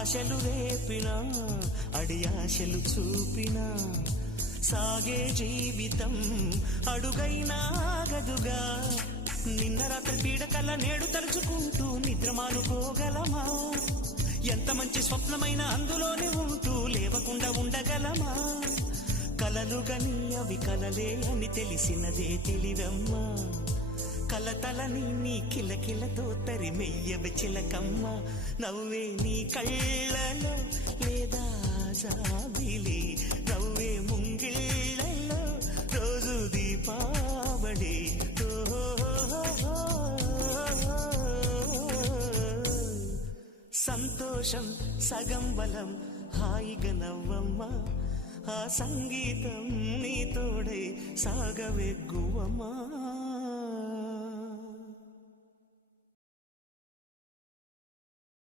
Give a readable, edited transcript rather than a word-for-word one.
ఆశలు రేపినా అడియాశలు చూపినా సాగే జీవితం అడుగైనా ఆగదుగా. నిన్న రాత్రి పీడకల నేడు తలుచుకుంటూ నిద్రమానుకోగలమా? ఎంత మంచి స్వప్నమైన అందులోనే ఉంటూ లేవకుండా ఉండగలమా? కలలుగని అవి కలలే అని తెలిసినదే తెలివమ్మా. కలతలని నీ కిలకిలతో తరిమెయ్యవి చిలకమ్మ. నవ్వే నీ కళ్ళలో లేదా జాబిలి, నవ్వే ముంగిళ్ళలో రోజు దీపావళి. సంతోషం సగం బలం, హాయిగా నవ్వమ్మా. ఆ సంగీతం నీ తోడై సాగవెగ్గువమ్మా.